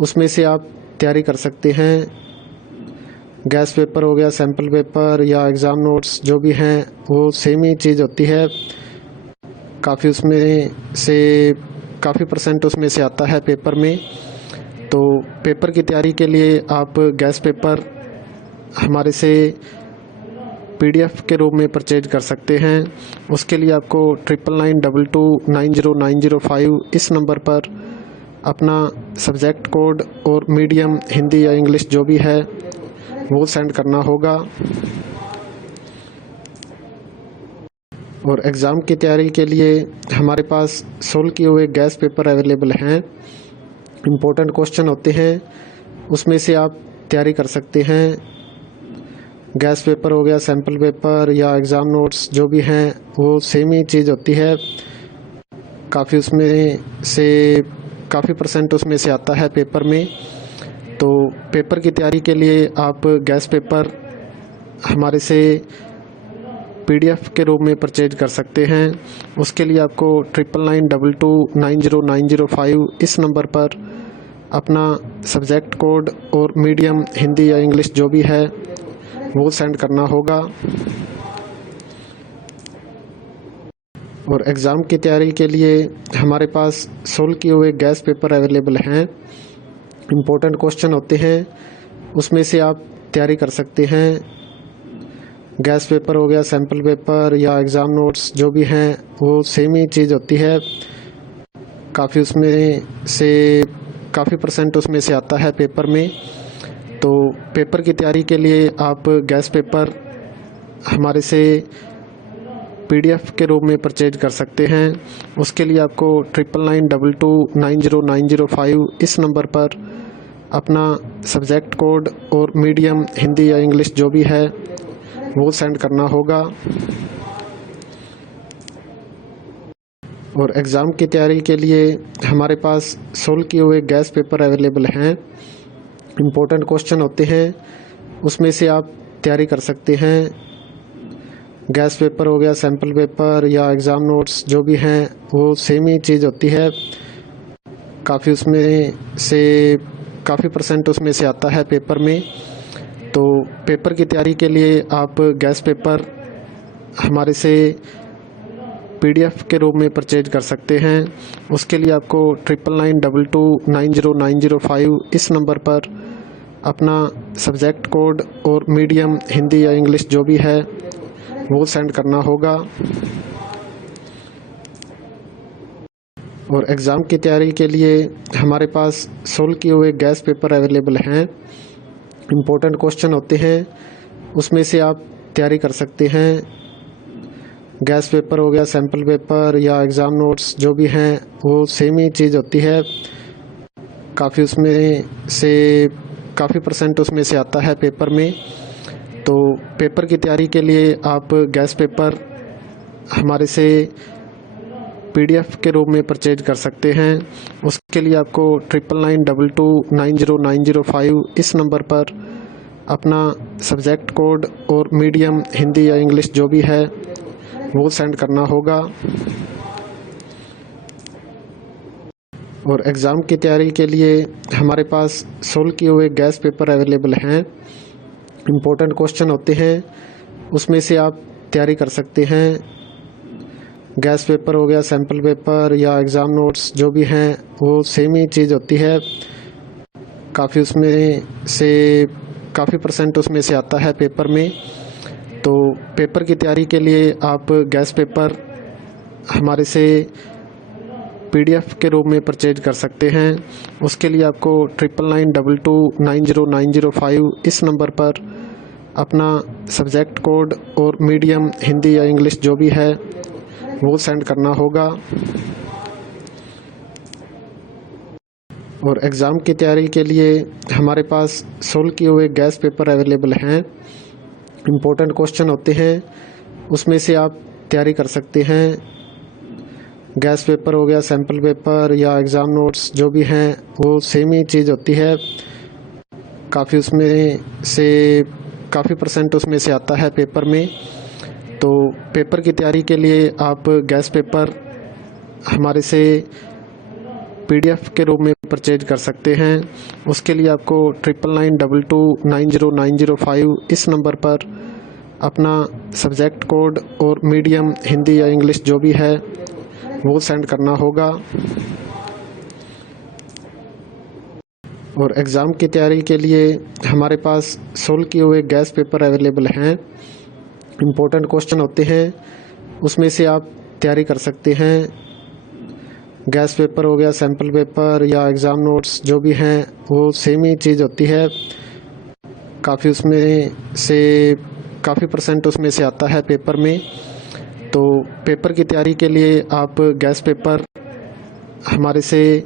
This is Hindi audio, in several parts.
उसमें से आप तैयारी कर सकते हैं। गैस पेपर हो गया, सैम्पल पेपर या एग्ज़ाम नोट्स जो भी हैं वो सेम ही चीज़ होती है। काफ़ी परसेंट उसमें से आता है पेपर में। तो पेपर की तैयारी के लिए आप गैस पेपर हमारे से PDF के रूप में परचेज कर सकते हैं। उसके लिए आपको 9992290905 इस नंबर पर अपना सब्जेक्ट कोड और मीडियम हिंदी या इंग्लिश जो भी है वो सेंड करना होगा। और एग्ज़ाम की तैयारी के लिए हमारे पास सोल्व किए हुए गैस पेपर अवेलेबल हैं। इम्पोर्टेंट क्वेश्चन होते हैं, उसमें से आप तैयारी कर सकते हैं। गैस पेपर हो गया, सैम्पल पेपर या एग्ज़ाम नोट्स जो भी हैं वो सेम ही चीज़ होती है। काफ़ी परसेंट उसमें से आता है पेपर में। तो पेपर की तैयारी के लिए आप गैस पेपर हमारे से PDF के रूप में परचेज कर सकते हैं। उसके लिए आपको 9992290905 इस नंबर पर अपना सब्जेक्ट कोड और मीडियम हिंदी या इंग्लिश जो भी है वो सेंड करना होगा। और एग्ज़ाम की तैयारी के लिए हमारे पास सोल्व किए हुए गैस पेपर अवेलेबल हैं। इम्पोर्टेंट क्वेश्चन होते हैं, उसमें से आप तैयारी कर सकते हैं। गैस पेपर हो गया, सैम्पल पेपर या एग्ज़ाम नोट्स जो भी हैं वो सेम ही चीज़ होती है। काफ़ी परसेंट उसमें से आता है पेपर में। तो पेपर की तैयारी के लिए आप गैस पेपर हमारे से PDF के रूप में परचेज कर सकते हैं। उसके लिए आपको 9992290905 इस नंबर पर अपना सब्जेक्ट कोड और मीडियम हिंदी या इंग्लिश जो भी है वो सेंड करना होगा। और एग्ज़ाम की तैयारी के लिए हमारे पास सोल्व किए हुए गैस पेपर अवेलेबल हैं। इम्पोर्टेंट क्वेश्चन होते हैं, उसमें से आप तैयारी कर सकते हैं। गैस पेपर हो गया, सैम्पल पेपर या एग्ज़ाम नोट्स जो भी हैं वो सेम ही चीज़ होती है। काफ़ी परसेंट उसमें से आता है पेपर में। तो पेपर की तैयारी के लिए आप गैस पेपर हमारे से PDF के रूप में परचेज कर सकते हैं। उसके लिए आपको 9992290905 इस नंबर पर अपना सब्जेक्ट कोड और मीडियम हिंदी या इंग्लिश जो भी है वो सेंड करना होगा। और एग्ज़ाम की तैयारी के लिए हमारे पास सोल्व किए हुए गैस पेपर अवेलेबल हैं। इम्पोर्टेंट क्वेश्चन होते हैं, उसमें से आप तैयारी कर सकते हैं। गैस पेपर हो गया, सैम्पल पेपर या एग्ज़ाम नोट्स जो भी हैं वो सेम ही चीज़ होती है। काफ़ी परसेंट उसमें से आता है पेपर में। तो पेपर की तैयारी के लिए आप गैस पेपर हमारे से PDF के रूप में परचेज कर सकते हैं। उसके लिए आपको 9992290905 इस नंबर पर अपना सब्जेक्ट कोड और मीडियम हिंदी या इंग्लिश जो भी है वो सेंड करना होगा। और एग्ज़ाम की तैयारी के लिए हमारे पास सोल्व किए हुए गैस पेपर अवेलेबल हैं। इम्पोर्टेंट क्वेश्चन होते हैं, उसमें से आप तैयारी कर सकते हैं। गैस पेपर हो गया, सैम्पल पेपर या एग्ज़ाम नोट्स जो भी हैं वो सेम ही चीज़ होती है। काफ़ी परसेंट उसमें से आता है पेपर में। तो पेपर की तैयारी के लिए आप गैस पेपर हमारे से PDF के रूप में परचेज कर सकते हैं। उसके लिए आपको 9992290905 इस नंबर पर अपना सब्जेक्ट कोड और मीडियम हिंदी या इंग्लिश जो भी है वो सेंड करना होगा। और एग्ज़ाम की तैयारी के लिए हमारे पास सोल्व किए हुए गैस पेपर अवेलेबल हैं। इम्पोर्टेंट क्वेश्चन होते हैं, उसमें से आप तैयारी कर सकते हैं। गैस पेपर हो गया, सैम्पल पेपर या एग्ज़ाम नोट्स जो भी हैं वो सेम ही चीज़ होती है। काफ़ी परसेंट उसमें से आता है पेपर में। तो पेपर की तैयारी के लिए आप गैस पेपर हमारे से PDF के रूप में परचेज कर सकते हैं। उसके लिए आपको 9992290905 इस नंबर पर अपना सब्जेक्ट कोड और मीडियम हिंदी या इंग्लिश जो भी है वो सेंड करना होगा। और एग्ज़ाम की तैयारी के लिए हमारे पास सोल्व किए हुए गैस पेपर अवेलेबल हैं। इम्पोर्टेंट क्वेश्चन होते हैं, उसमें से आप तैयारी कर सकते हैं। गैस पेपर हो गया, सैम्पल पेपर या एग्ज़ाम नोट्स जो भी हैं वो सेम ही चीज़ होती है। काफ़ी परसेंट उसमें से आता है पेपर में। तो पेपर की तैयारी के लिए आप गैस पेपर हमारे से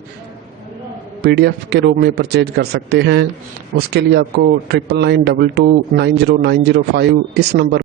PDF के रूप में परचेज कर सकते हैं। उसके लिए आपको 9992290905 इस नंबर